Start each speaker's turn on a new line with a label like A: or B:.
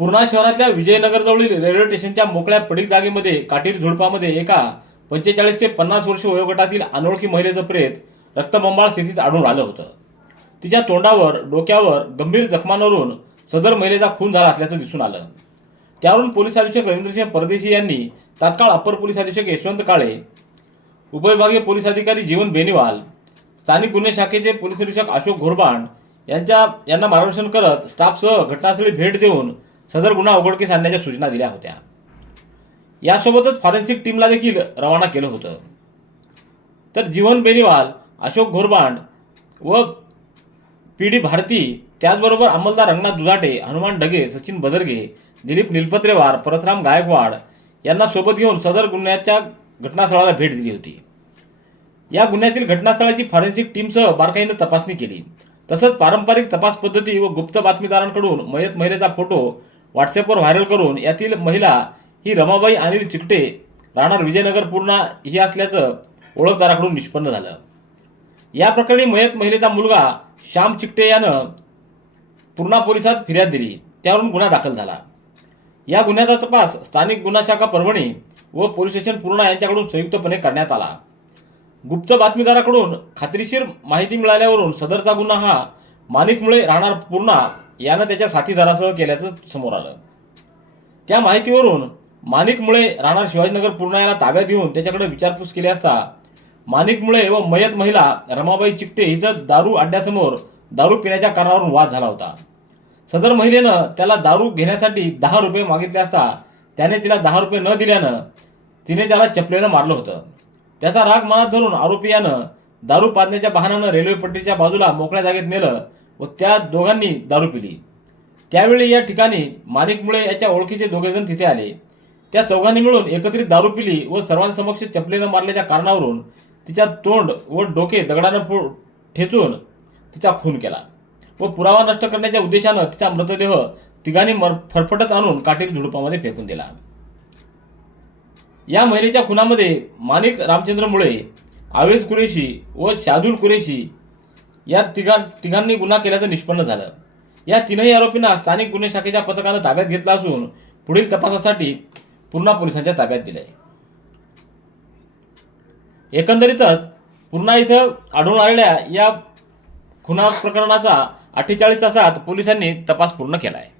A: पूर्णा शहरातल्या विजयनगरजवळील रेल्वे स्टेशनच्या मोकळ्या पडीक जागेमध्ये काटीर झुडपामध्ये एका पंचेचाळीस ते पन्नास वर्ष वयोगटातील अनोळखी महिलेचं प्रेत रक्तबंबाळ स्थितीत आढळून आलं होतं. तिच्या तोंडावर डोक्यावर गंभीर जखमांवरून सदर महिलेचा खून झाला असल्याचं दिसून आलं. त्यावरून पोलीस अधीक्षक रवींद्रसिंह परदेशी यांनी तात्काळ अप्पर पोलीस अधीक्षक यशवंत काळे उपविभागीय पोलीस अधिकारी जीवन बेनिवाल स्थानिक गुन्हे शाखेचे पोलीस निरीक्षक अशोक घोरबांड यांच्या यांना मार्गदर्शन करत स्टाफसह घटनास्थळी भेट देऊन सदर गुन्हा उघडकीस आणण्याच्या सूचना दिल्या होत्या. यासोबतच फॉरेन्सिक टीमला देखील रवाना केलं होतं. तर जीवन बेनीवाल अशोक घोरबांड व पी डी भारती त्याचबरोबर अंमलदार रंगनाथ दुधाटे हनुमान ढगे सचिन बदरगे दिलीप निलपत्रेवार परसराम गायकवाड यांना सोबत घेऊन सदर गुन्ह्याच्या घटनास्थळाला भेट दिली होती. या गुन्ह्यातील घटनास्थळाची फॉरेन्सिक टीमसह बारकाईनं तपासणी केली. तसंच पारंपरिक तपास पद्धती व गुप्त बातमीदारांकडून मयत महिलेचा फोटो व्हॉट्सअपवर व्हायरल करून यातील महिला ही रमाबाई अनिल चिकटे राहणार विजयनगर पूर्णा ही असल्याचं ओळखदाराकडून निष्पन्न झालं. या प्रकरणी मयत महिलेचा मुलगा श्याम चिकटे यानं पूर्णा पोलिसात फिर्याद दिली. त्यावरून गुन्हा दाखल झाला. या गुन्ह्याचा तपास स्थानिक गुन्हा शाखा परभणी व पोलीस स्टेशन पूर्णा यांच्याकडून संयुक्तपणे करण्यात आला. गुप्त बातमीदाराकडून खात्रीशीर माहिती मिळाल्यावरून सदरचा गुन्हा हा मानिकमुळे राहणार पूर्णा यानं त्याच्या साथीदारासह केल्याचं समोर आलं. त्या माहितीवरून माणिक मुळे राहणार शिवाजीनगर पूर्णा याला ताब्यात घेऊन त्याच्याकडे विचारपूस केली असता माणिक मुळे व मयत महिला रमाबाई चिकटे हिचा दारू अड्ड्यासमोर दारू पिण्याच्या कारणावरून वाद झाला होता. सदर महिलेनं त्याला दारू घेण्यासाठी दहा रुपये मागितले असता त्याने तिला दहा रुपये न दिल्यानं तिने त्याला चपलेनं मारलं होतं. त्याचा राग मनात धरून आरोपी यानं दारू पाजण्याच्या बहाण्यानं रेल्वे पट्टीच्या बाजूला मोकळ्या जागेत नेलं व त्या दोघांनी दारू पिली. त्यावेळी या ठिकाणी माणिक मुळे याच्या ओळखीचे दोघेजण तिथे आले. त्या चौघांनी मिळून एकत्रित दारू पिली व सर्वांसमक्ष चपलेनं मारल्याच्या कारणावरून तिच्या तोंड व डोके दगडानं फो ठेचून तिचा खून केला व पुरावा नष्ट करण्याच्या उद्देशानं तिचा मृतदेह तिघांनी मर फरफटत आणून काटेरी झुडपामध्ये फेकून दिला. या महिलेच्या खुनामध्ये माणिक रामचंद्र मुळे आवेज कुरेशी व शादुल कुरेशी या तिघां तिघांनी गुन्हा केल्याचं निष्पन्न झालं. या तीनही आरोपींना स्थानिक गुन्हे शाखेच्या पथकानं ताब्यात घेतला असून पुढील तपासासाठी पूर्णा पोलिसांच्या ताब्यात दिलंय. एकंदरीतच पूर्णा इथं आढळून आलेल्या या खुना प्रकरणाचा अठ्ठेचाळीस तासात पोलिसांनी तपास पूर्ण केला आहे